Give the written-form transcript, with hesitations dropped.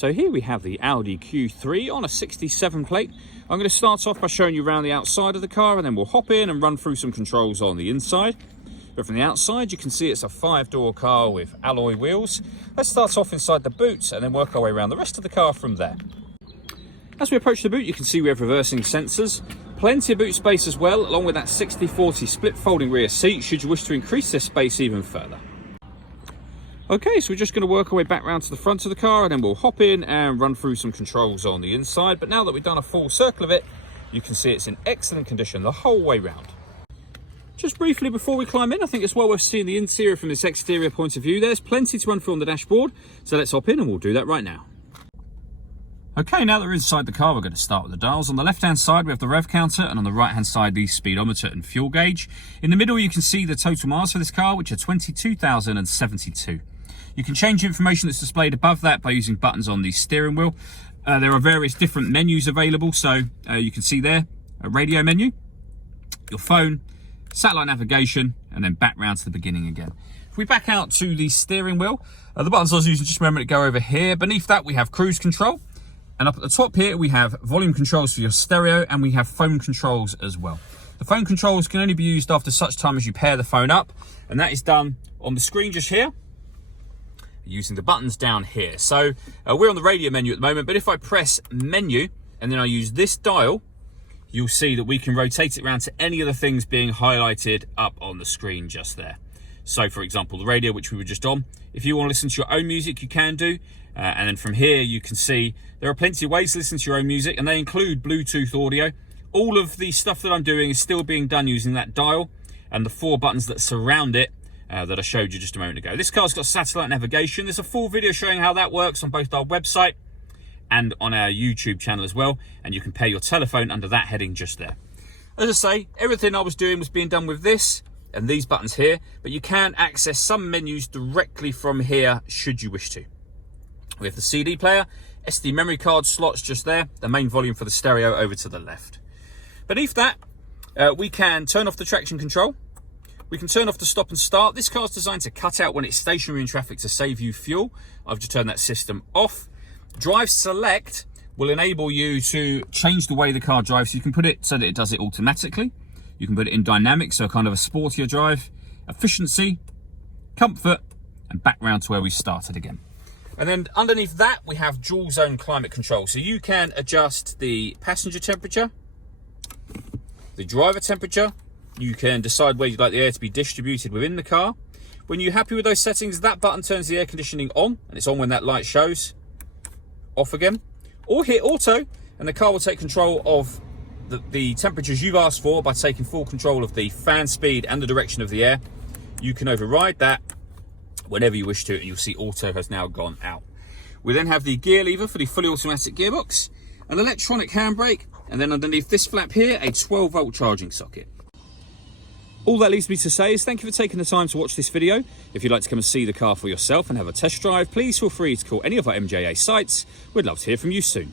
So here we have the Audi Q3 on a 67 plate. I'm going to start off by showing you around the outside of the car, and then we'll hop in and run through some controls on the inside. But from the outside, you can see it's a 5-door car with alloy wheels. Let's start off inside the boot and then work our way around the rest of the car from there. As we approach the boot, you can see we have reversing sensors. Plenty of boot space as well, along with that 60/40 split folding rear seat, should you wish to increase this space even further. Okay, so we're just going to work our way back round to the front of the car, and then we'll hop in and run through some controls on the inside. But now that we've done a full circle of it, you can see it's in excellent condition the whole way round. Just briefly before we climb in, I think it's well worth seeing the interior from this exterior point of view. There's plenty to run through on the dashboard, so let's hop in and we'll do that right now. Okay, now that we're inside the car, we're going to start with the dials. On the left-hand side, we have the rev counter, and on the right-hand side, the speedometer and fuel gauge. In the middle, you can see the total miles for this car, which are 22,072. You can change information that's displayed above that by using buttons on the steering wheel. There are various different menus available, so you can see there, a radio menu, your phone, satellite navigation, and then back round to the beginning again. If we back out to the steering wheel, the buttons I was using just a moment ago over here. Beneath that, we have cruise control. And up at the top here, we have volume controls for your stereo, and we have phone controls as well. The phone controls can only be used after such time as you pair the phone up, and that is done on the screen just here, using the buttons down here. So we're on the radio menu at the moment, but if I press menu, and then I use this dial, you'll see that we can rotate it around to any of the things being highlighted up on the screen just there. So for example, the radio, which we were just on, if you want to listen to your own music, you can do. And then from here, you can see there are plenty of ways to listen to your own music, and they include Bluetooth audio. All of the stuff that I'm doing is still being done using that dial and the 4 buttons that surround it that I showed you just a moment ago. This car's got satellite navigation. There's a full video showing how that works on both our website and on our YouTube channel as well, and you can pair your telephone under that heading just there. As I say, everything I was doing was being done with this and these buttons here, but you can access some menus directly from here should you wish to. We have the CD player, SD memory card slots just there, the main volume for the stereo over to the left. Beneath that, we can turn off the traction control. We can turn off the stop and start. This car's designed to cut out when it's stationary in traffic to save you fuel. I've just turned that system off. Drive select will enable you to change the way the car drives. You can put it so that it does it automatically. You can put it in dynamic, so kind of a sportier drive, efficiency, comfort, and back round to where we started again. And then underneath that, we have dual zone climate control. So you can adjust the passenger temperature, the driver temperature. You can decide where you'd like the air to be distributed within the car. When you're happy with those settings, that button turns the air conditioning on, and it's on when that light shows. Off again. Or hit auto, and the car will take control of the temperatures you've asked for by taking full control of the fan speed and the direction of the air. You can override that whenever you wish to, and you'll see auto has now gone out. We then have the gear lever for the fully automatic gearbox, an electronic handbrake, and then underneath this flap here, a 12-volt charging socket. All that leaves me to say is thank you for taking the time to watch this video. If you'd like to come and see the car for yourself and have a test drive, please feel free to call any of our MJA sites. We'd love to hear from you soon.